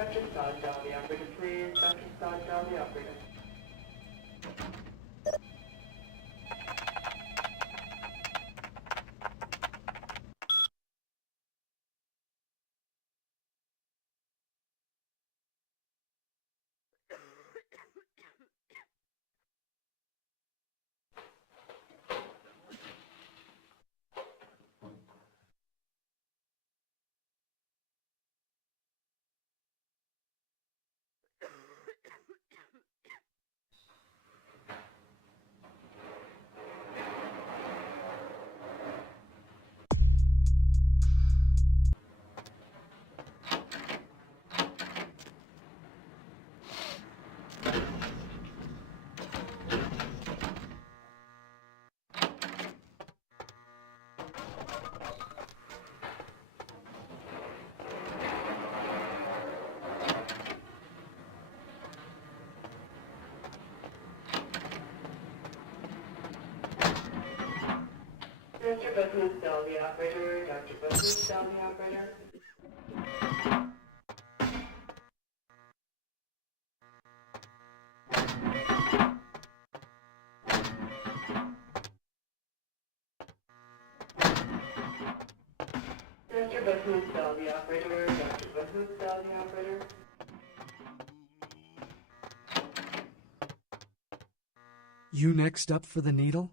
Dr. Sod, dial the operator, please. Dr. Sod, dial the operator. Dr. Booth, dial the operator. Dr. Booth, dial the operator. Dr. Booth, dial the operator. Dr. Booth, dial the operator. You next up for the needle?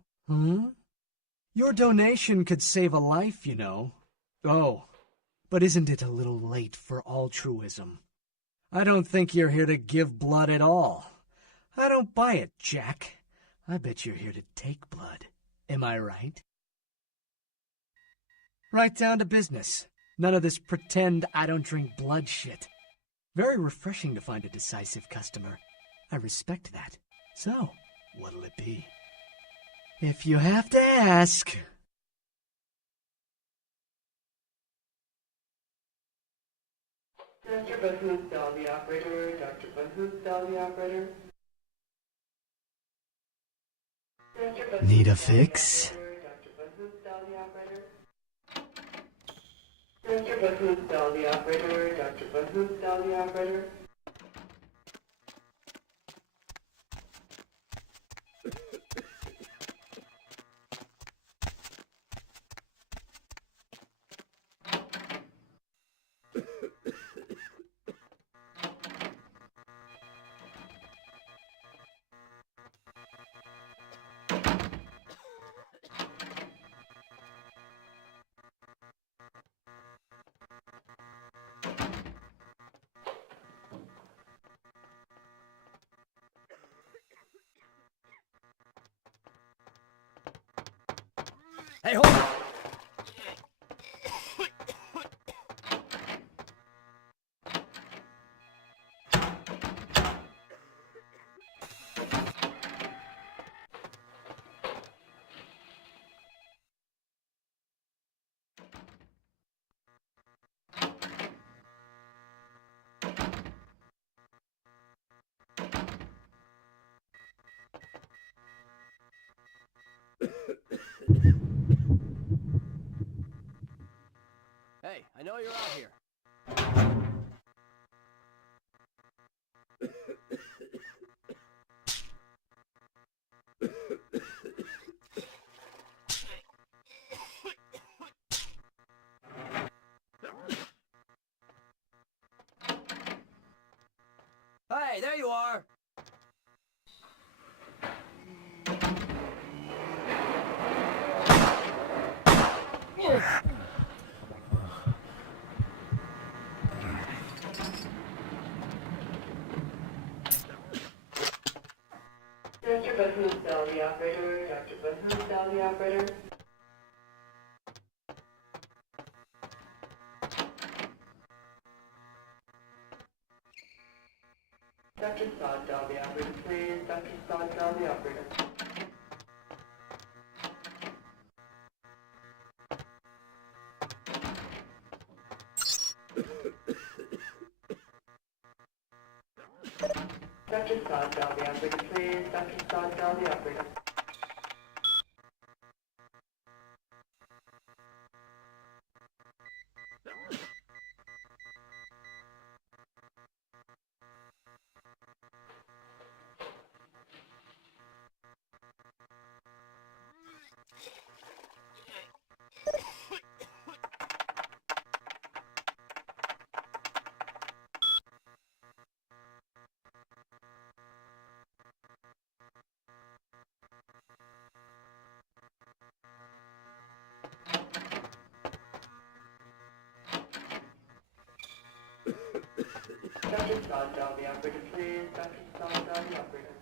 Your donation could save a life, you know. Oh, but isn't it a little late for altruism? I don't think you're here to give blood at all. I don't buy it, Jack. I bet you're here to take blood. Am I right? Right down to business. None of this pretend I don't drink blood shit. Very refreshing to find a decisive customer. I respect that. So, what'll it be? If you have to ask. Dr. Booth, dial the operator. Dr. Booth, dial the operator. Need a fix? Dr. Booth, dial the operator. Dr. Booth, dial the operator. Dr. Booth, dial the operator. Hey, hold on! Hey, I know you're out here. Hey, there you are! Dr. Booth, dial the operator. Dr. Booth, dial the operator. Dr. Sod, dial the operator, please. Dr. Sod, dial the operator. Dr. Sod, dial the operator, please. Dr. Sod, dial the operator. Dr. Saad, dial the operator, please. Dr. Saad, dial the operator.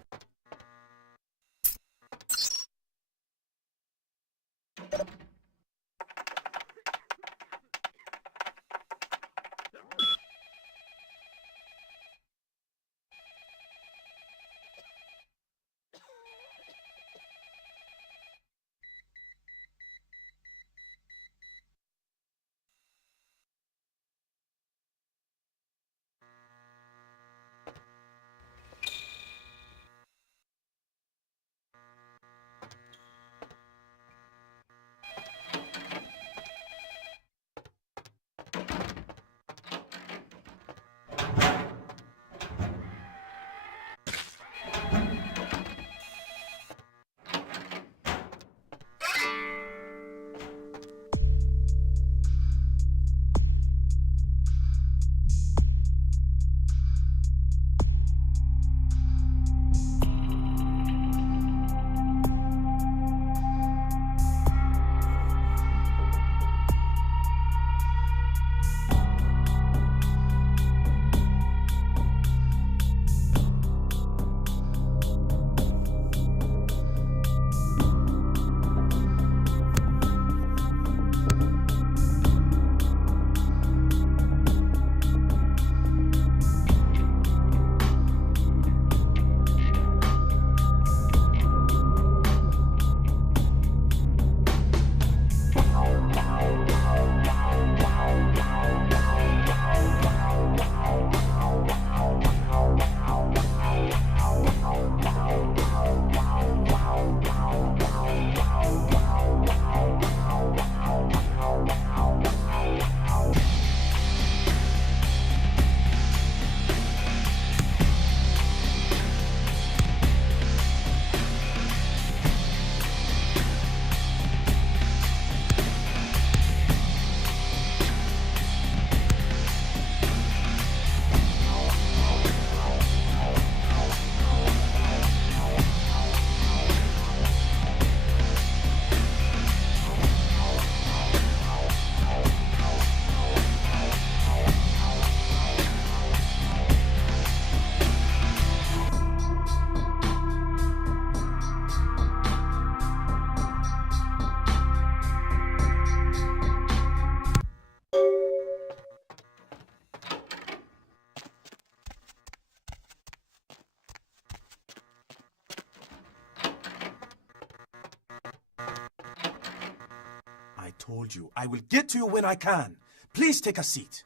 I told you, I will get to you when I can. Please take a seat.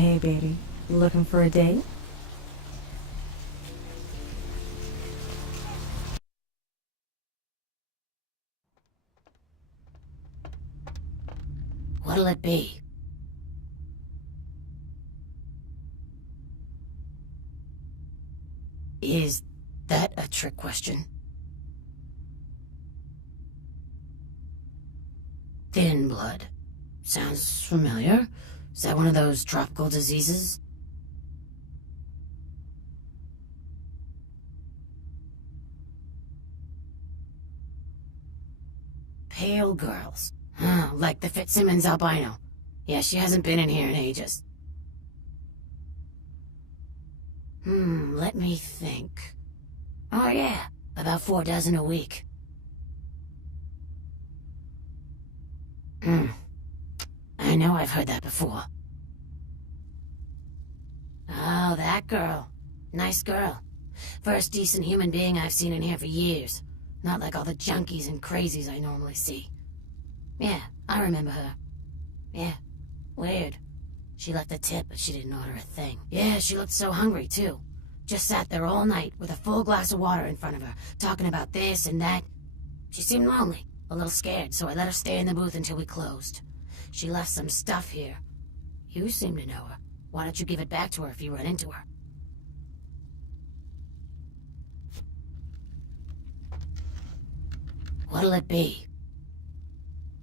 Hey, baby. Looking for a date? What'll it be? Is that a trick question? Thin blood. Sounds familiar. Is that one of those tropical diseases? Pale girls. Huh, like the Fitzsimmons albino. Yeah, she hasn't been in here in ages. Let me think. Oh yeah, about 4 dozen a week. I know I've heard that before. Oh, that girl. Nice girl. First decent human being I've seen in here for years. Not like all the junkies and crazies I normally see. Yeah, I remember her. Yeah, weird. She left a tip, but she didn't order a thing. Yeah, she looked so hungry, too. Just sat there all night with a full glass of water in front of her, talking about this and that. She seemed lonely, a little scared, so I let her stay in the booth until we closed. She left some stuff here. You seem to know her. Why don't you give it back to her if you run into her? What'll it be?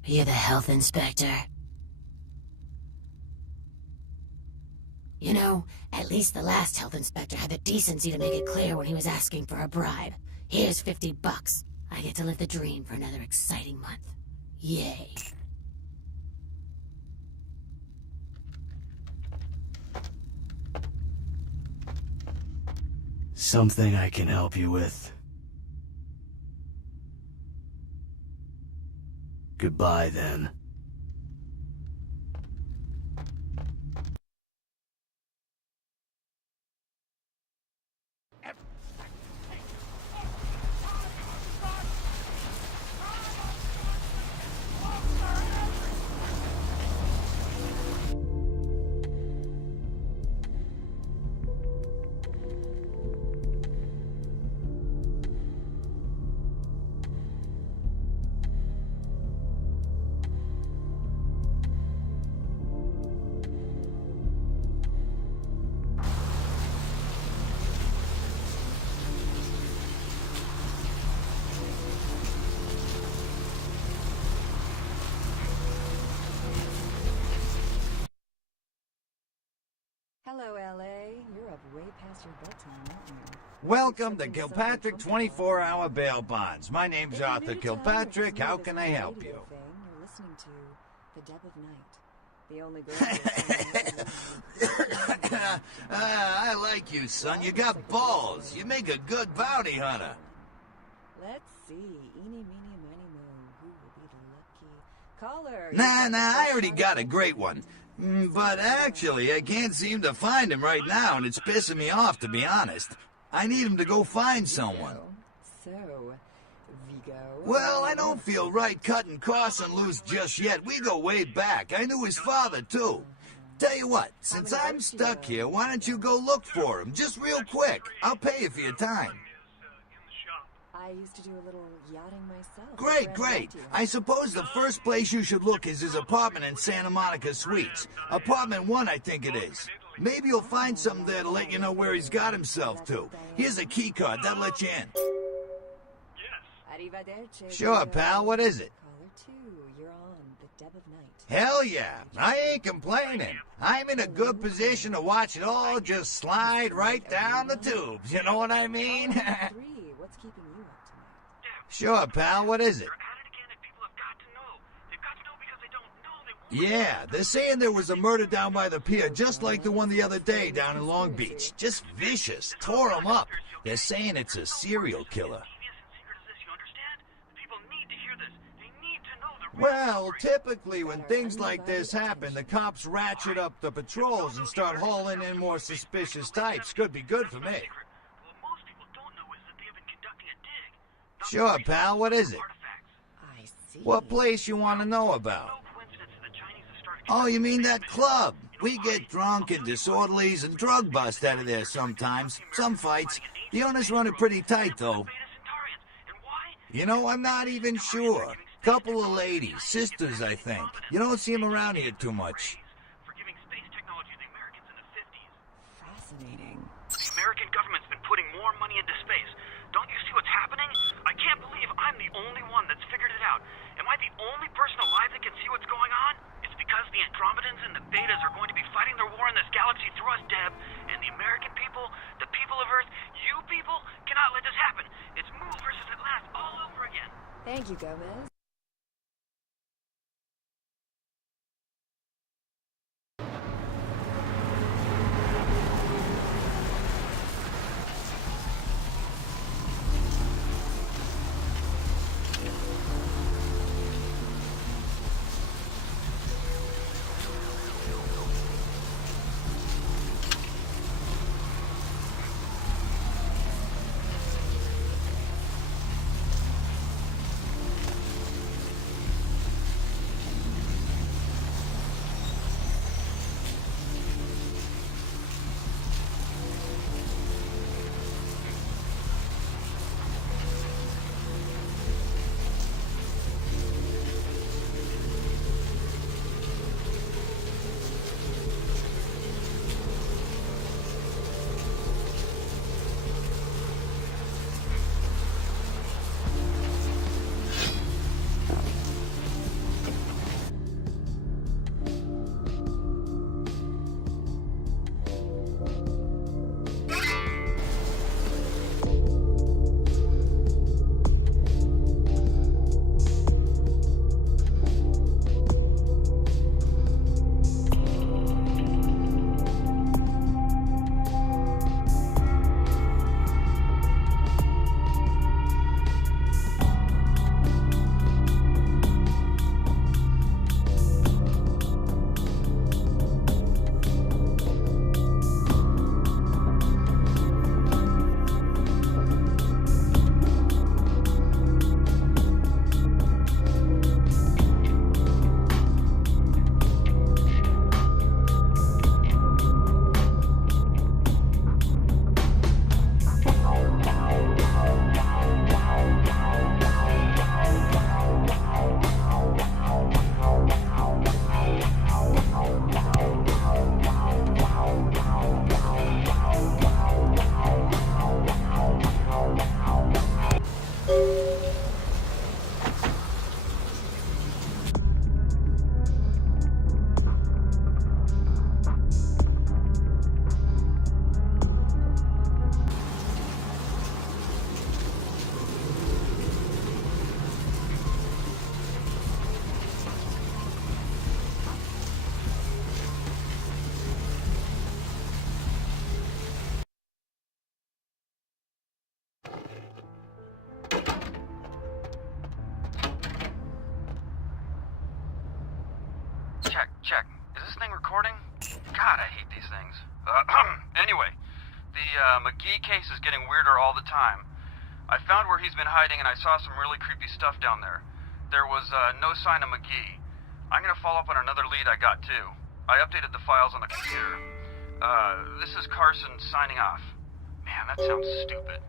Are you the health inspector? You know, at least the last health inspector had the decency to make it clear when he was asking for a bribe. Here's $50. I get to live the dream for another exciting month. Yay. Something I can help you with? Goodbye, then. Hello, LA. You're up way past your bedtime, aren't you? Welcome to Kilpatrick 24-Hour Bail Bonds. My name's Arthur Kilpatrick. How can I help you? You're listening to The Deb of Night. The only girl. I like you, son. You got balls. You make a good bounty hunter. Let's see. Eeny, meeny, miny, moe. Who will be the lucky caller? Nah, I already got a great one. But actually, I can't seem to find him right now, and it's pissing me off, to be honest. I need him to go find someone. So, Vigo? Well, I don't feel right cutting Carson loose just yet. We go way back. I knew his father, too. Tell you what, since I'm stuck here, why don't you go look for him? Just real quick. I'll pay you for your time. I used to do a little yachting myself. Great. I suppose the first place you should look is his apartment in Santa Monica Suites. Apartment 1, I think it is. Maybe you'll find something there to let you know where he's got himself to. Here's a key card. That'll let you in. Arrivederci. Sure, pal. What is it? Caller 2, you're on The Deb of Night. Hell yeah. I ain't complaining. I'm in a good position to watch it all just slide right down the tubes. You know what I mean? Caller 3, what's keeping you up tonight? Sure, pal. What is it? Yeah, they're saying there was a murder down by the pier, just like the one the other day down in Long Beach. Just vicious. Tore them up. They're saying it's a serial killer. Well, typically when things like this happen, the cops ratchet up the patrols and start hauling in more suspicious types. Could be good for me. Sure, pal. What is it? I see. What place you want to know about? Oh, you mean that club? We get drunk and disorderlies and drug bust out of there sometimes. Some fights. The owners run it pretty tight, though. You know, I'm not even sure. Couple of ladies, sisters, I think. You don't see them around here too much. Fascinating. The American government's been putting more money into space. Don't you see what's happening? I can't believe I'm the only one that's figured it out. Am I the only person alive why they can see what's going on? It's because the Andromedans and the Betas are going to be fighting their war in this galaxy through us, Deb. And the American people, the people of Earth, you people, cannot let this happen. It's Move versus Atlantis all over again. Thank you, Gomez. Check. Is this thing recording? God, I hate these things. Anyway, the McGee case is getting weirder all the time. I found where he's been hiding and I saw some really creepy stuff down there. There was no sign of McGee. I'm gonna follow up on another lead I got too. I updated the files on the computer. This is Carson signing off. Man, that sounds stupid.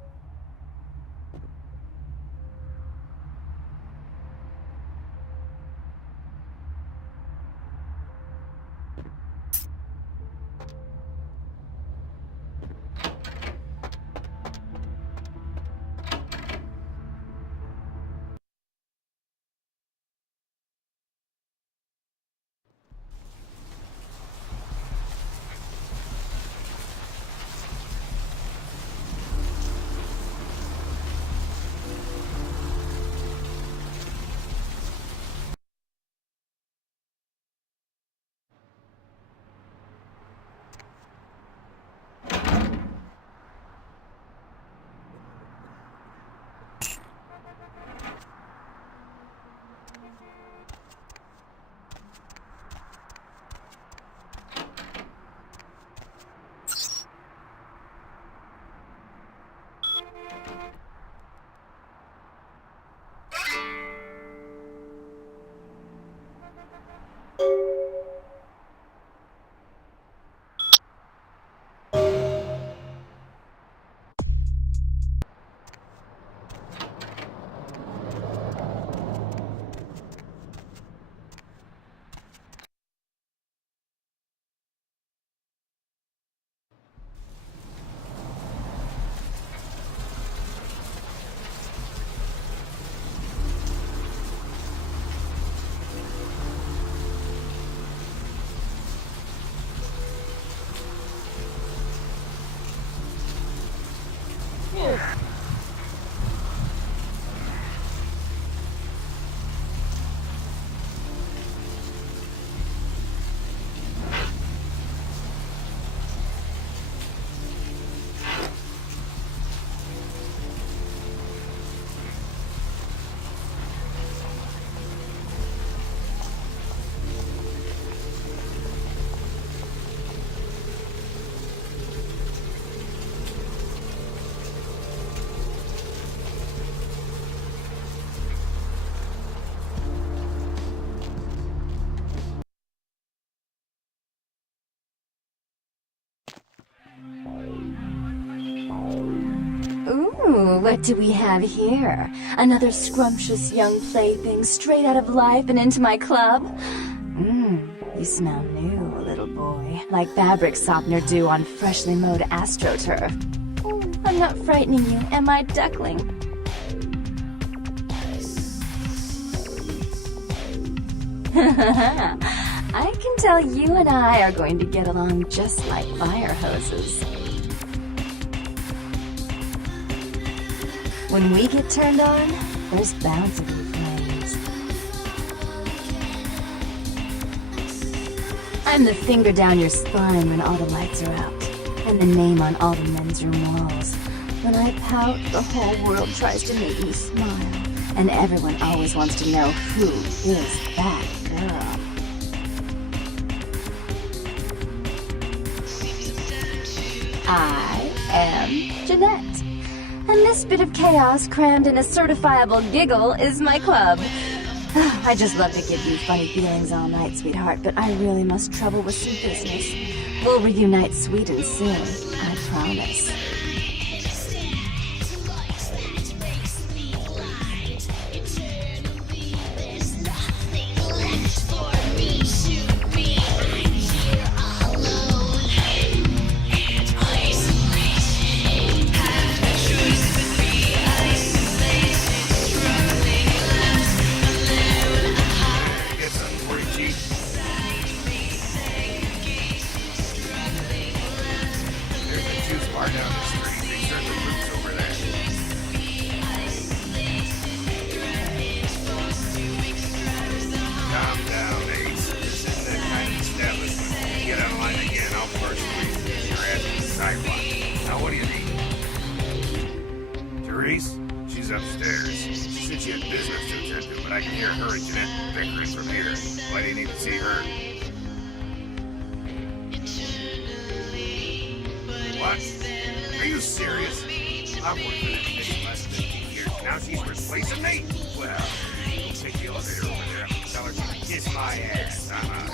Ooh, what do we have here? Another scrumptious young plaything straight out of life and into my club? You smell new, little boy. Like fabric softener dew on freshly mowed astroturf. I'm not frightening you, am I, duckling? I can tell you and I are going to get along just like fire hoses. When we get turned on, there's bound to be flames. I'm the finger down your spine when all the lights are out, and the name on all the men's room walls. When I pout, the whole world tries to make me smile, and everyone always wants to know who is that girl. I am Jeanette. And this bit of chaos crammed in a certifiable giggle is my club. I just love to give you funny feelings all night, sweetheart, but I really must trouble with some business. We'll reunite sweet and soon, I promise. She's upstairs. She said she had business to attend to, but I can hear her and Jeanette bickering from here. Well, I didn't even see her. What? Are you serious? I've worked for this bitch less than 15 years. Now she's replacing me? Well, I'll take the elevator over there and tell her she can kiss my ass. I'm out.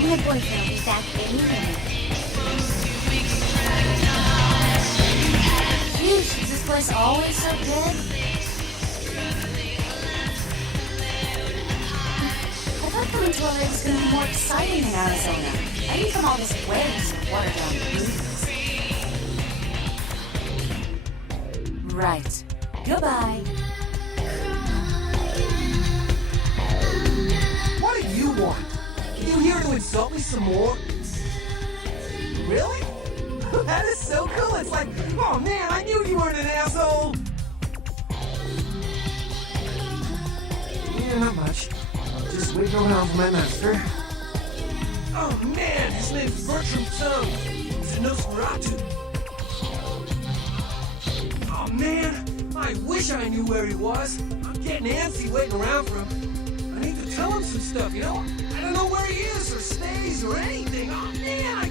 My boyfriend will be back any minute. Phew, is this place always so good? I thought coming to LA was going to be more exciting than Arizona. I didn't come all this way to water down the booze. Right. Goodbye. What do you want? You here to insult me some more? Really? That is so cool. It's like, oh man, I knew you weren't an asshole. Yeah, not much. Just waiting around for my master. Oh man, his name's Bertram Tung. He's a Nosferatu. Oh man, I wish I knew where he was. I'm getting antsy waiting around for him. I need to tell him some stuff, you know? I don't know where he is or stays or anything. Oh man,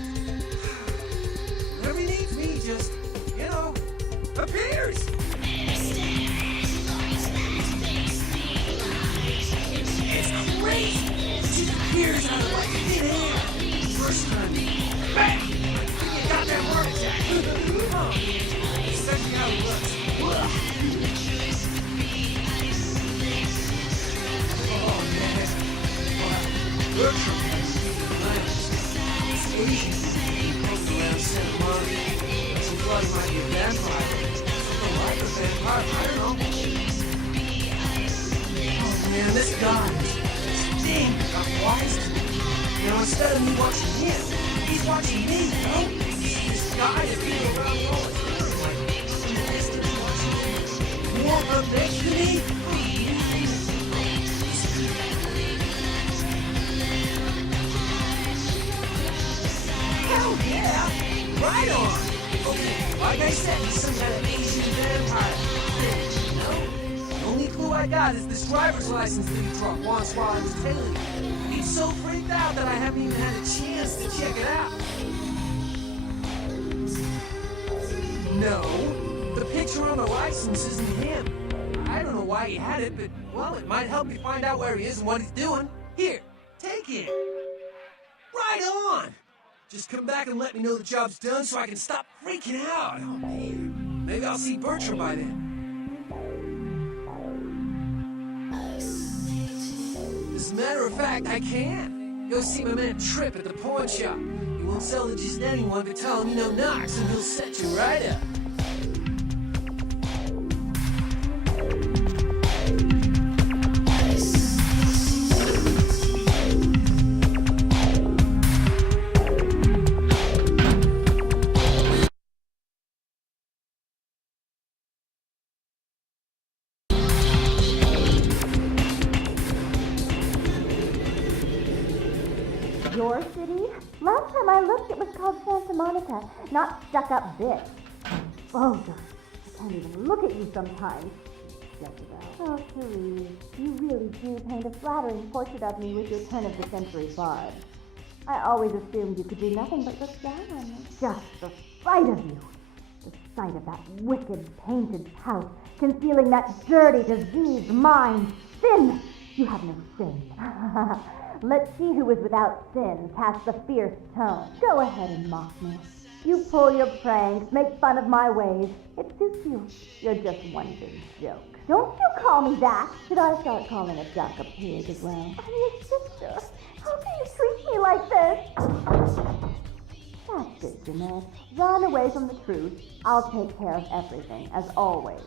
whenever he needs me, just, you know, appears. It's crazy. She appears out of like thin air. First time, bang! You got that heart attack. Oh, especially how he looks. Oh man. Bertram has He's Asian. He comes around Santa Monica. She thought he might be a vampire. Something like a vampire, I don't know. Oh man, this guy is damn got wise to me. You know, instead of me watching him, he's watching me, you know? This guy is being around all the time. Like, from a distance watching me. More up next to me. Hell yeah! Right on! Okay, like I said, he's some kind of Asian vampire. You know? The only clue I I got is this driver's license that he truck once while I was tailing him. He's so freaked out that I haven't even had a chance to check it out. No, the picture on the license isn't him. I don't know why he had it, but, well, it might help me find out where he is and what he's doing. Here, take it. Right on! Just come back and let me know the job's done so I can stop freaking out. Oh, man. Maybe I'll see Bertram by then. As a matter of fact, I can. Go see my man Trip at the pawn shop. He won't sell to just anyone, but tell him you know Knox and he'll set you right up. Your city? Last time I looked, it was called Santa Monica, not Stuck-Up Bitch. Vulgar. I can't even look at you sometimes. Jezebel. Oh, Therese, you really do paint a flattering portrait of me with your turn-of-the-century barb. I always assumed you could do nothing but look down on me. Just the sight of you. The sight of that wicked, painted pout, concealing that dirty, diseased mind. Sin! You have no sin. Let she who is without sin cast the fierce tone. Go ahead and mock me. You pull your pranks, make fun of my ways. It suits you. You're just one big joke. Don't you call me that. Should I start calling a duck a pig as well? I'm your sister. How can you treat me like this? That's it, Jeanette. Run away from the truth. I'll take care of everything, as always.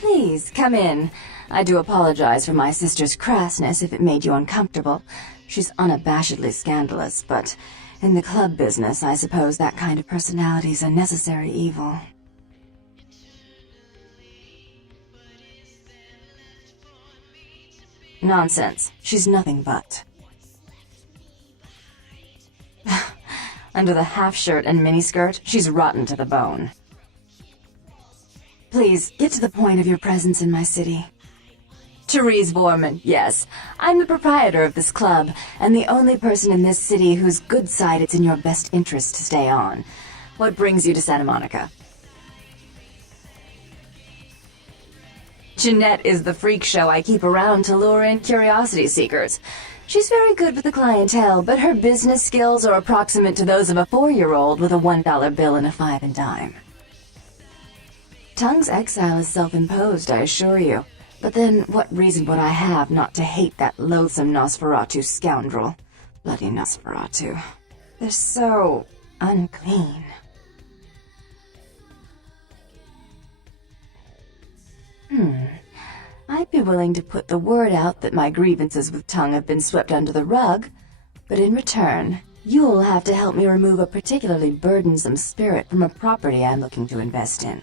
Please, come in. I do apologize for my sister's crassness if it made you uncomfortable. She's unabashedly scandalous, but in the club business, I suppose that kind of personality's a necessary evil. Nonsense. She's nothing but. Under the half-shirt and miniskirt, she's rotten to the bone. Please, get to the point of your presence in my city. Therese Vorman, yes. I'm the proprietor of this club, and the only person in this city whose good side it's in your best interest to stay on. What brings you to Santa Monica? Jeanette is the freak show I keep around to lure in curiosity seekers. She's very good with the clientele, but her business skills are approximate to those of a 4-year-old with a $1 bill and a 5 and dime. Tongue's exile is self-imposed, I assure you. But then, what reason would I have not to hate that loathsome Nosferatu scoundrel? Bloody Nosferatu. They're so unclean. I'd be willing to put the word out that my grievances with Tongue have been swept under the rug, but in return, you'll have to help me remove a particularly burdensome spirit from a property I'm looking to invest in.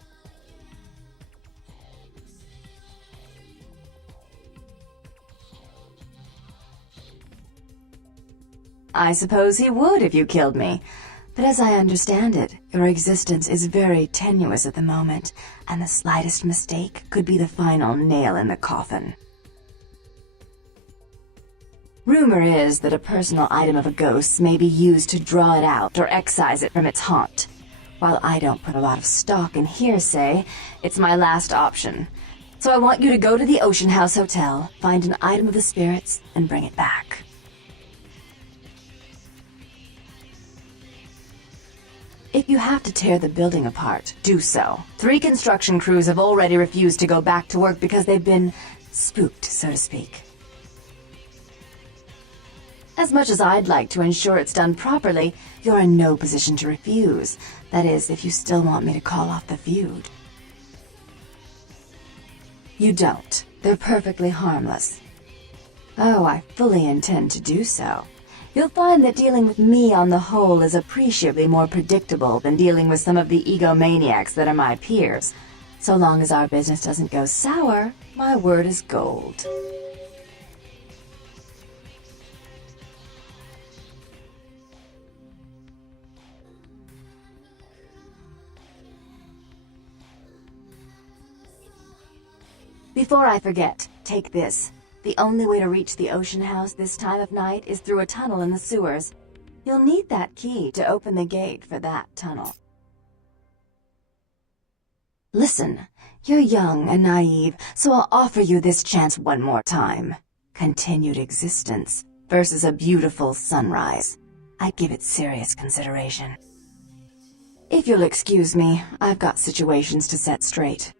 I suppose he would if you killed me. But as I understand it, your existence is very tenuous at the moment, and the slightest mistake could be the final nail in the coffin. Rumor is that a personal item of a ghost's may be used to draw it out or excise it from its haunt. While I don't put a lot of stock in hearsay, it's my last option. So I want you to go to the Ocean House Hotel, find an item of the spirits, and bring it back. If you have to tear the building apart, do so. 3 construction crews have already refused to go back to work because they've been spooked, so to speak. As much as I'd like to ensure it's done properly, you're in no position to refuse. That is, if you still want me to call off the feud. You don't. They're perfectly harmless. Oh, I fully intend to do so. You'll find that dealing with me on the whole is appreciably more predictable than dealing with some of the egomaniacs that are my peers. So long as our business doesn't go sour, my word is gold. Before I forget, take this. The only way to reach the ocean house this time of night is through a tunnel in the sewers. You'll need that key to open the gate for that tunnel. Listen, you're young and naive, so I'll offer you this chance one more time. Continued existence versus a beautiful sunrise. I'd give it serious consideration. If you'll excuse me, I've got situations to set straight.